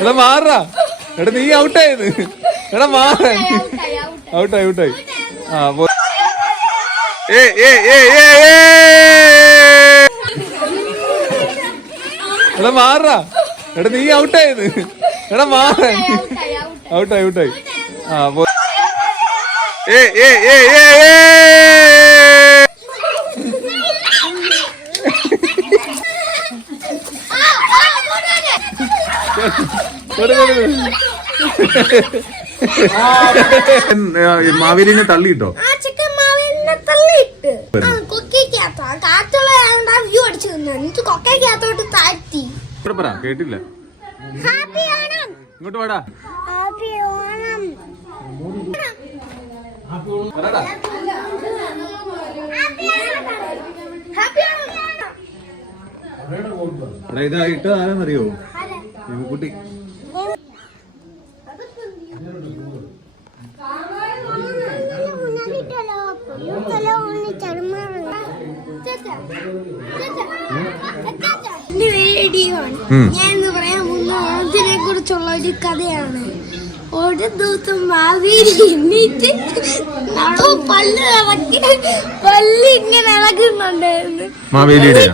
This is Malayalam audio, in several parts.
എടാ മാറാ, എടാ നീ ഔട്ടായത്, എടാ മാറ, ഔട്ടായി. ആ എടാ മാറാ, എടാ നീ ഔട്ടായത്, എടാ മാറ, ഔട്ടായി. ആ മാവേലിനെ തള്ളിയിട്ടോ? കേട്ടില്ല. ഇങ്ങോട്ട് വാടാ. ഇതായിട്ട് ആരെന്നറിയോ? കുട്ടി ഞാൻ പറയാൻ പോകുന്ന ഓണത്തിനെ കുറിച്ചുള്ള ഒരു കഥയാണ്. ഒരു ദിവസം മാവേലി എണ്ണീറ്റ് പല്ല് ഇങ്ങനെ ഇളകുന്നുണ്ടായിരുന്നു. മാവേലി ഇങ്ങനെ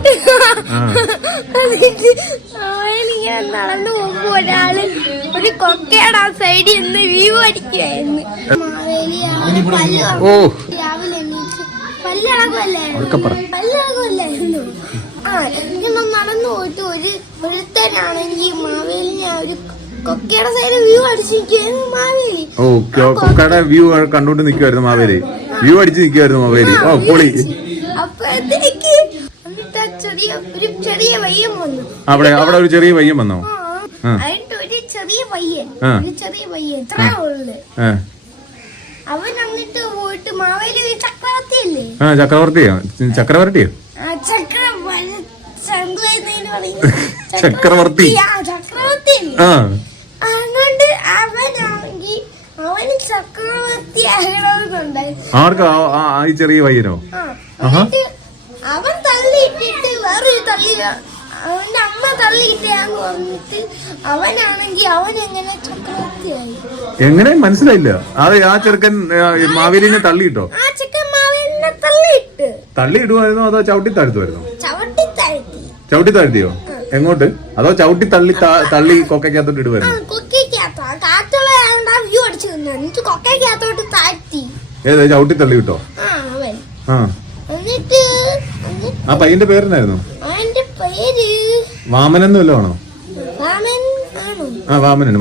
നടന്നു പോകുമ്പോ ഒരാള് ഒരു കൊക്കയുടെ ആ സൈഡിൽ നിന്ന് വ്യൂ അടിക്കുവായിരുന്നു. മാവേലി രാവിലെ എണ്ണീറ്റ് പല്ലിളകുമല്ലായിരുന്നു. ഇങ്ങനെ നടന്നു പോയിട്ട് ഒരുത്തനാണെങ്കിൽ മാവേലിനെ ഒരു കൊക്കയുടെ സൈഡ് വ്യൂ അടിച്ചിരിക്കുന്നു മാവേലി. കൊക്കയുടെ വ്യൂ കണ്ടോണ്ട് നിൽക്കുവായിരുന്നു മാവേലി. വ്യൂ അടിച്ച് നിൽക്കുവായിരുന്നു മാവേലി. ഓ പൊളി. അപ്പോഴത്തേക്ക് ഒരു ചെറിയ പയ്യൻ വന്നു. അവിടെ ഒരു ചെറിയ പയ്യൻ വന്നോ? അതിന്റെ ഒരു ചെറിയ പയ്യൻ ഇത്ര ഉള്ളു. അവൻ എന്നിട്ട് പോയിട്ട് മാവേലി ചക്രവർത്തിയല്ലേ? ചക്രവർത്തിയോ? ചക്രവർത്തി അതുകൊണ്ട് അവനാണെങ്കിൽ അവന് ചക്രവർത്തി ആകണമെന്നുണ്ടായി. ആർക്കാ? ഈ ചെറിയ പയ്യനോ? അവൻ തള്ളിയിട്ടിട്ട് വേറൊരു തള്ളി അവന്റെ അമ്മ തള്ളിയിട്ടാന്ന് പറഞ്ഞിട്ട് അവനാണെങ്കിൽ അവനെങ്ങനെ ചക്രവർത്തിയായി? എങ്ങനെ മനസ്സിലായില്ല. ആ ചെറുക്കൻ മാവേലിനെ തള്ളിയിട്ടോ? ആ ചെക്കൻ മാവേലിനെ തള്ളിയിടുവായിരുന്നോ അതോ ചവിട്ടി താഴ്ത്തുവായിരുന്നോ? ചവിട്ടി താഴ്ത്തിയോ? എങ്ങോട്ട്? അതോ ചവിട്ടി തള്ളി കൊക്കകത്തോട്ട് ഇടുവായിരുന്നു? ഏതാ ചവിട്ടി തള്ളി കിട്ടോ? ആ പയ്യന്റെ പേരെന്നായിരുന്നു? വാമനെന്ന് വല്ലോ ആണോ? ആ വാമനൻ.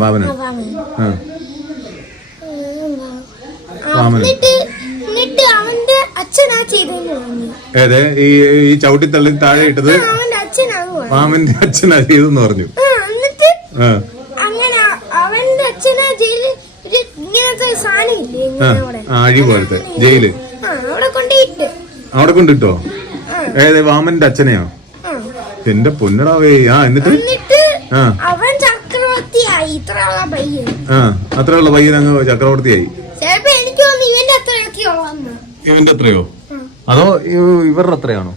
ഏതെ ഈ ചവിട്ടി തള്ളി താഴെ ഇട്ടത് വാമന്റെ അച്ഛനാ ചെയ്തെന്ന് പറഞ്ഞു. അങ്ങനെ അവന്റെ അച്ഛനാ ജയില് ഇങ്ങനത്തെ സാധനം ഇല്ലേ ആഴി പോലത്തെ ജയില് അവിടെ കൊണ്ടിട്ടോ? ഏത് വാമന്റെ അച്ഛനെയോ? എന്റെ പൊന്നടാവേ. എന്നിട്ട് അവൻ ചക്രവർത്തിയായി. ഇത്രയുള്ള പയ്യൻ അത്രയുള്ള പയ്യൻ അങ്ങ് ചക്രവർത്തിയായി. എനിക്ക് തോന്നുന്നു ഇവന്റെ അത്രയൊക്കെയോ. ഇവന്റെ അത്രയോ അതോ ഇവരുടെ അത്രയാണോ?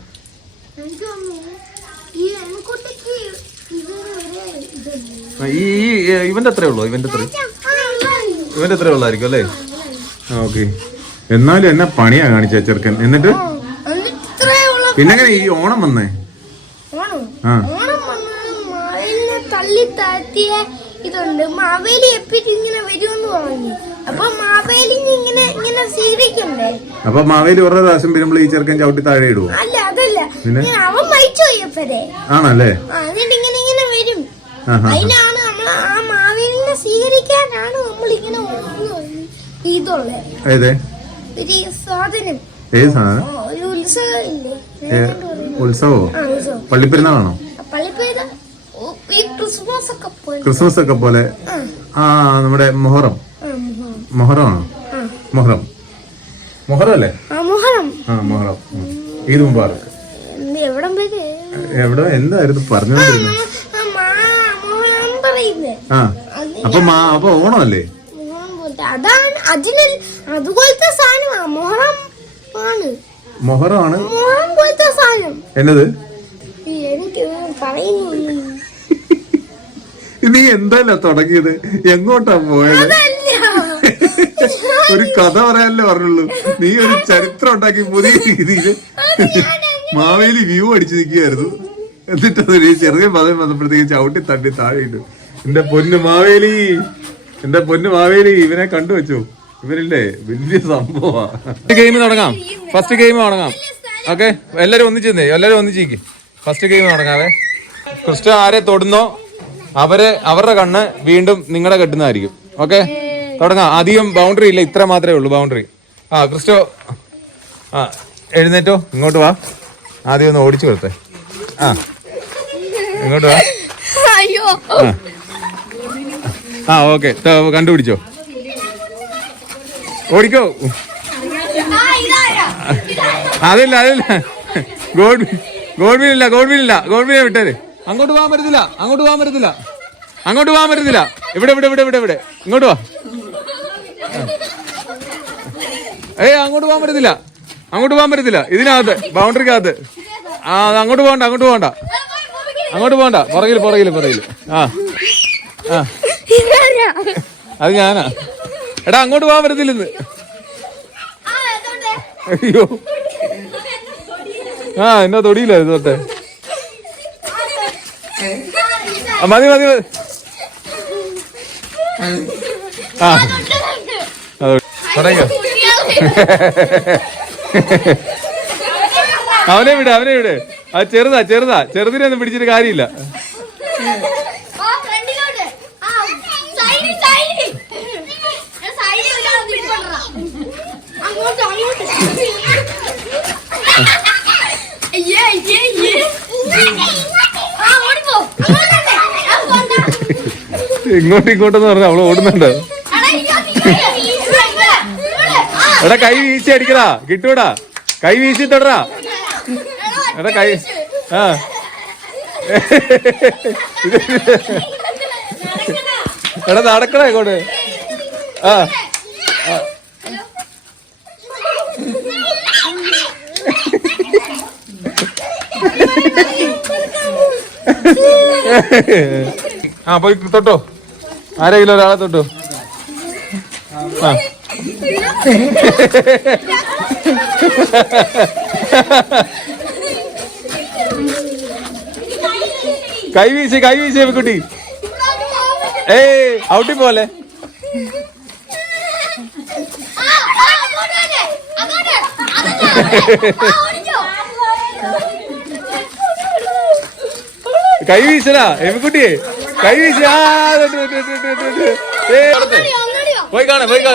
ഇവന്റെ അത്രയുള്ളൂ. ഇവന്റെ അത്രയുള്ളായിരിക്കും അല്ലേ? ഓക്കെ. എന്നാലും എന്നാ പണിയാ കാണിച്ച ചെറുക്കൻ. എന്നിട്ട് പിന്നെങ്ങനെ ഈ ഓണം വന്നേ? തള്ളി താഴ്ത്തിയ ഇതുണ്ട്. മാവേലി എപ്പോഴും ഇങ്ങനെ വരുമെന്ന് പറഞ്ഞു. അപ്പൊ മാവേലിന് ഇങ്ങനെ സ്വീകരിക്കണ്ടേ? അപ്പൊ മാവേലി ഓരോ പ്രാവശ്യം വരുമ്പോൾ ഈ ചെറുക്കൻ ചവിട്ടി താഴെ ഇടുവോ? അല്ല, അതല്ല. അവൻ മരിച്ചു പോയപ്പോഴേ ആണല്ലേ? എന്നിട്ട് ഇങ്ങനെ വരും. അതിനാണ് നമ്മൾ ആ മാവേലിനെ സ്വീകരിക്കാനാണ് നമ്മൾ ഇങ്ങനെ ഇതുള്ളത്. ഒരു സാധനം. ഏത് സാധനം? ഒരു ഉത്സവം ഇല്ലേ? ഉത്സവോ? പള്ളിപ്പെരുന്നാളാണോ? ക്രിസ്മസ് ഒക്കെ പോലെ. നമ്മുടെ മൊഹറമാണോ? മൊഹറം അല്ലേ? മൊഹറം. ഈദ് മുബാറക്. എവിടെ എന്തായിരുന്നു പറഞ്ഞോണ്ടിരുന്നത്? അപ്പൊ ഓണം അല്ലേ? അതാണ് അതുപോലത്തെ സാധനമാണ് മൊഹറമാണ്. പോലത്തെ സാധനം എന്നത് എനിക്ക് പറയുന്നു. നീ എന്തല്ല തുടങ്ങിയത്, എങ്ങോട്ടാ പോയത്? ഒരു കഥ പറയാനല്ലേ പറഞ്ഞുള്ളൂ. നീ ഒരു ചരിത്രം ഉണ്ടാക്കി പുതിയ രീതിയില് മാവേലി വ്യൂ അടിച്ചു നിൽക്കുകയായിരുന്നു. എന്നിട്ട് അതൊരു ചെറിയ പദം വന്നപ്പോഴത്തേക്ക് ചവിട്ടി തട്ടി താഴെ ഇട്ടു. എന്റെ പൊന്നു മാവേലി, എന്റെ പൊന്നു മാവേലി, ഇവനെ കണ്ടുവച്ചോ. ഇവരില്ലേ വലിയ സംഭവമാ. ഗെയിം തുടങ്ങാം, ഫസ്റ്റ് ഗെയിം തുടങ്ങാം. ഓക്കെ, എല്ലാരും ഒന്നിച്ചേ, എല്ലാരും ഒന്നിച്ചേക്ക്. ഫസ്റ്റ് ഗെയിം തുടങ്ങാവേ. ക്രിസ്റ്റോ ആരെ തൊടുന്നോ അവരുടെ കണ്ണ് വീണ്ടും നിങ്ങളുടെ കെട്ടുന്നതായിരിക്കും. ഓക്കെ, തുടങ്ങാം. അധികം ബൗണ്ടറി ഇല്ല, ഇത്ര മാത്രമേ ഉള്ളൂ ബൗണ്ടറി. ക്രിസ്റ്റോ എഴുന്നേറ്റോ, ഇങ്ങോട്ട് വാ. ആദ്യം ഒന്ന് ഓടിച്ചു കൊടുത്തേ. ഇങ്ങോട്ട് വാ. ഓക്കെ, കണ്ടുപിടിച്ചോ, ഓടിക്കോ. അതില്ല ഗോൾബീനില്ല വിട്ടേര്. അങ്ങോട്ട് പോകാൻ പറ്റത്തില്ല. ഇവിടെ ഇങ്ങോട്ട് വാ. അങ്ങോട്ട് പോകാൻ പറ്റത്തില്ല. ഇതിനകത്ത് ബൗണ്ടറിക്കകത്ത്. അങ്ങോട്ട് പോകണ്ട. പുറകില്. അത് ഞാനാ. എടാ അങ്ങോട്ട് പോകാൻ പറ്റത്തില്ലെന്ന്. അയ്യോ, എന്നാ തൊടിയില്ല തൊട്ടെ. മതി. തുടങ്ങിയോ? അവനെ വിട്. അത് ചെറുതിനെ ഒന്നും പിടിച്ചിട്ട് കാര്യമില്ല. ഇങ്ങോട്ടെന്ന് പറഞ്ഞ അവള് ഓടുന്നുണ്ട്. എടാ കൈ വീശി അടിക്കടാ, കിട്ടൂടാ. കൈ വീശി തൊടറാ. എടാ കൈ എടാ നടക്കടാ ഇങ്ങോട്ട്. പോയി തൊട്ടോ, ആരെങ്കിലും ഒരാളെ തൊട്ടോ. കൈ വീശി കുട്ടി. ഔട്ടി പോലെ. കൈ വീശലാ എമിക്കുട്ടിയെ, കൈ വീശി. പോയി കാണാ തൊട്.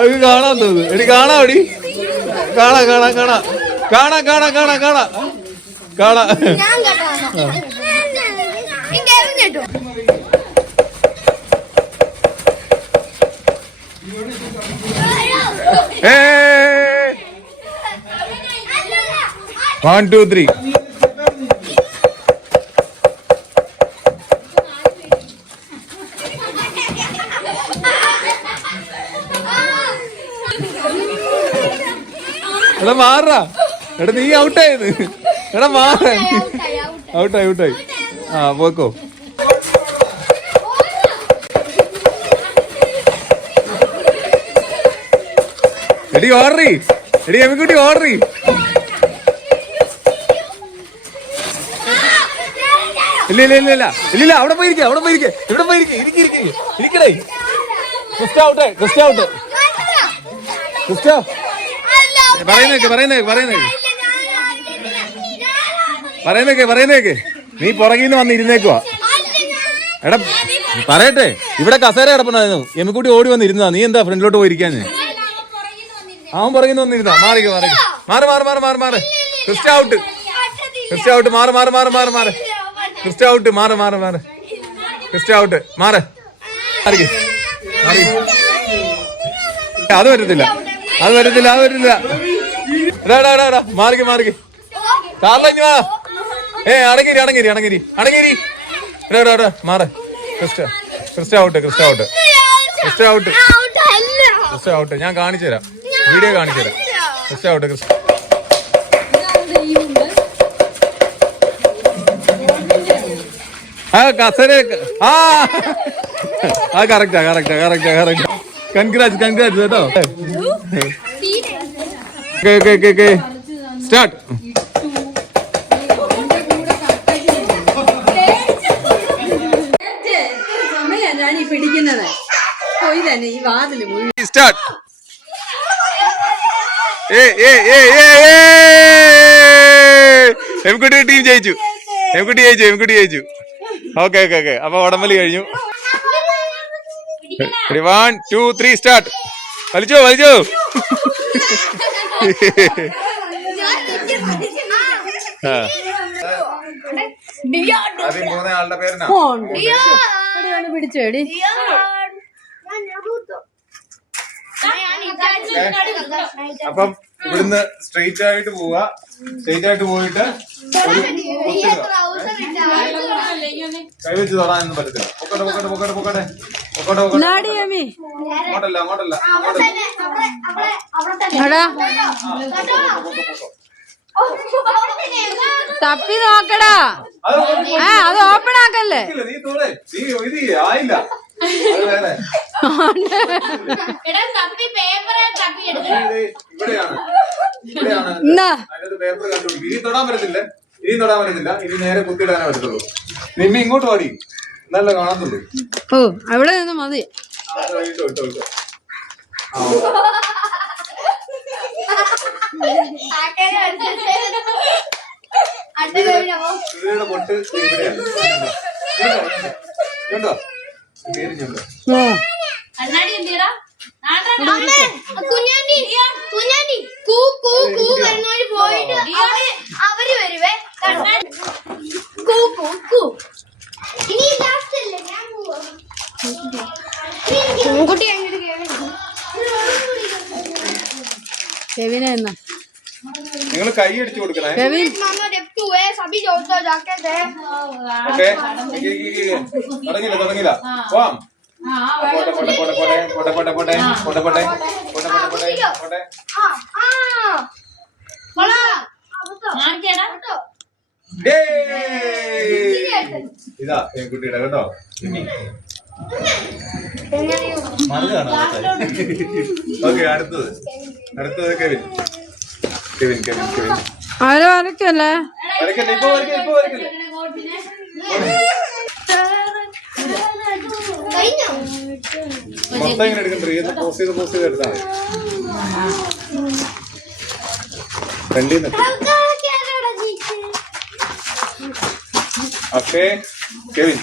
അത് കാണാൻ തോന്നുന്നു. എടി കാണാടി, കാണാ. One, two, three. എടാ മാറാ. എടാ നീ ഔട്ടായത്. എടാ മാറ. ഔട്ടായി. പോക്കോ. എടി എമിക്കുട്ടി ഓർഡറി. ഇല്ല അവിടെ പോയിരിക്കേ. ഇവിടെ പോയിരിക്കേ. ഇരിക്കടേ. Cristo out. പറയുന്നേക്ക്. നീ പുറകിന്ന് വന്ന് ഇരുന്നേക്കുവാ. എടാ പറയട്ടെ, ഇവിടെ കസേര കിടപ്പുണ്ടായിരുന്നു. എമിക്കുട്ടി ഓടി വന്ന് ഇരുന്നതാ. നീ എന്താ ഫ്രണ്ടിലോട്ട് പോയിരിക്കാന്ന്? അവൻ പുറകിന്ന് വന്നിരുന്നാ. മാറി. ക്രിസ്റ്റോ ഔട്ട്. മാറ്. ക്രിസ്റ്റോ ഔട്ട്. മാറ്. അത് പറ്റത്തില്ല. മാറിക്ക് മാറിക്ക് കാറിലഞ്ഞു വാ. അടങ്ങിരി മാറ. ക്രിസ്റ്റ ഔട്ട്. ഞാൻ കാണിച്ചു തരാം, വീഡിയോ കാണിച്ചു തരാം. ക്രിസ്റ്റ ഔട്ട്. കസര കറക്റ്റാ. കൺഗ്രാറ്റ്സ് കേട്ടോ. സ്റ്റാർട്ട്. ഞാനീ പിടിക്കുന്നത് പോയി തന്നെ ഈ വാതില് മുഴുവൻ. സ്റ്റാർട്ട്. എംകുട്ടി ടീം ജയിച്ചു. ഓക്കെ. അപ്പൊ ഉടമ്പലി കഴിഞ്ഞു. 1 2 3 സ്റ്റാർട്ട്. വലിച്ചോ. ആദ്യം പോകുന്ന ആളുടെ പേരെന്നാ? പിടിച്ചോടി. അപ്പം ഇവിടുന്ന് സ്ട്രെയിറ്റ് ആയിട്ട് പോവുക. പോയിട്ട് കൈവച്ച് തൊടാനൊന്നും പറ്റത്തില്ല. പൊക്കട്ടെ. അങ്ങോട്ടല്ല. തപ്പി നോക്കടാ. അത് ഓപ്പൺ ആക്കല്ലേ. നീ തോടെ ഇത് ആയില്ല. പേപ്പർ കണ്ടുപിടിക്കും. ഇനി തൊടാൻ പറ്റത്തില്ല. ഇനി നേരെ കുത്തിയിടാനേ പറ്റത്തുള്ളൂ. നിമ്മി ഇങ്ങോട്ട് പാടി, നല്ല കാണത്തുള്ളൂ. ഓ അവിടെ നിന്ന് മതി. പൊട്ട് ഇവിടെയാണ്. കുഞ്ഞാണ്ടി കൂ വരുന്നവര് പോയിട്ട് അവര് വരുവേ. ഇനി ലാസ്റ്റ് അല്ലേ ഞാൻ പോവാ. കുട്ടി കെവിനെ എന്നാ നിങ്ങൾ കൈ അടിച്ചു കൊടുക്കണേ. തുടങ്ങില്ല. പോവാം. ഇതാ കുട്ടിയുടെ കേട്ടോ. ഓക്കെ, അടുത്തത് കെവിൻ. ആരോ വരക്കല്ലേ. ഇപ്പൊ വരക്കല്ലേ. മൊത്തം ഇങ്ങനെ എടുക്കണ്ട. പോസ് ചെയ്ത് എടുത്താൽ മതി. ഓക്കെ കെവിൻ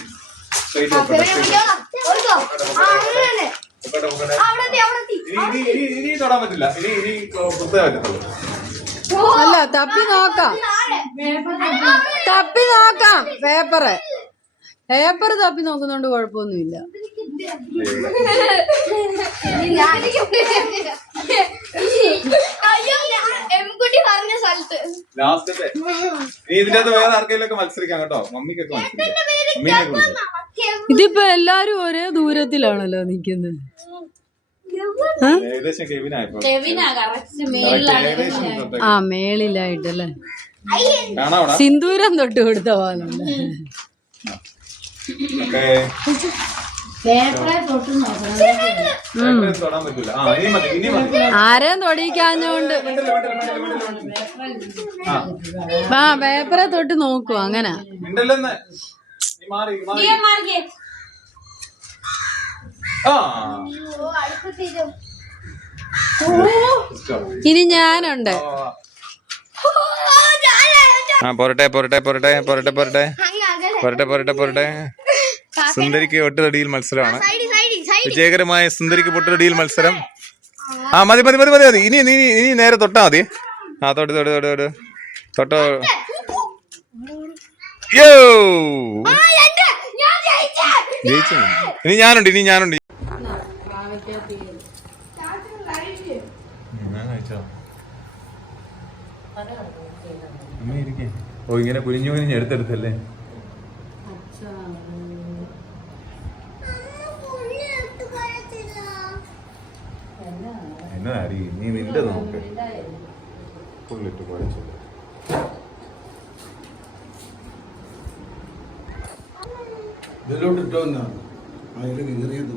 ഇനി തൊടാൻ പറ്റില്ല. ഇനി പുറത്തേ പറ്റത്തുള്ളൂ. അല്ല തപ്പി നോക്കാം. പേപ്പർ തപ്പി നോക്കുന്നോണ്ട് കുഴപ്പമൊന്നുമില്ല. ലാസ്റ്റത്തെ ഇതിന്റെ വേറെ ആർക്കെങ്കിലും മത്സരിക്കാം കേട്ടോ. മമ്മിക്കൊക്കെ ഇതിപ്പോ എല്ലാരും ഒരേ ദൂരത്തിലാണല്ലോ നിക്കുന്നത്. ഏകദേശം കെവിനായപ്പോ മേളിലായിട്ടല്ലേ. സിന്ദൂരം തൊട്ട് കൊടുത്ത പോലെ. ആരെയും തൊടിക്കാഞ്ഞോണ്ട് പേപ്പറെ തൊട്ട് നോക്കൂ. അങ്ങനെ ഇനി ഞാനുണ്ട്. പോരട്ടെ. സുന്ദരിക്ക് ഒട്ടുതടിയിൽ മത്സരമാണ്. വിജയകരമായ സുന്ദരിക്ക് പൊട്ടുതടിയിൽ മത്സരം. മതി. ഇനി നേരെ തൊട്ടാ മതി. തൊട്ടോ. ജയിച്ചു. ഇനി ഞാനുണ്ട്. അമ്മ ഇരിക്കേ. ഓ ഇങ്ങനെ കുനിഞ്ഞു കുനിഞ്ഞ് എടുത്തെടുത്തല്ലേ. എന്നാ അറിയും നീ നിന്റെ നോക്ക്. ഫുള്ളിട്ട് കുഴച്ചു. ഇതിലോട്ട് ഇട്ടോ അതിൽ കീറിയത്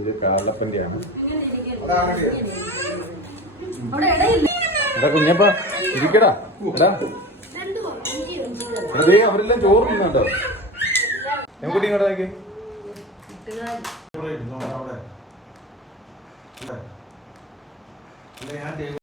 ഇത് കാലപ്പന്റെയാണ്. എടാ കുഞ്ഞപ്പ ഇരിക്കടാ. എടാ അതേ അവരെല്ലാം ചോറ് തിന്നുണ്ടോ? എവിടെ ഇങ്ങോട്ടേക്ക് ഞാൻ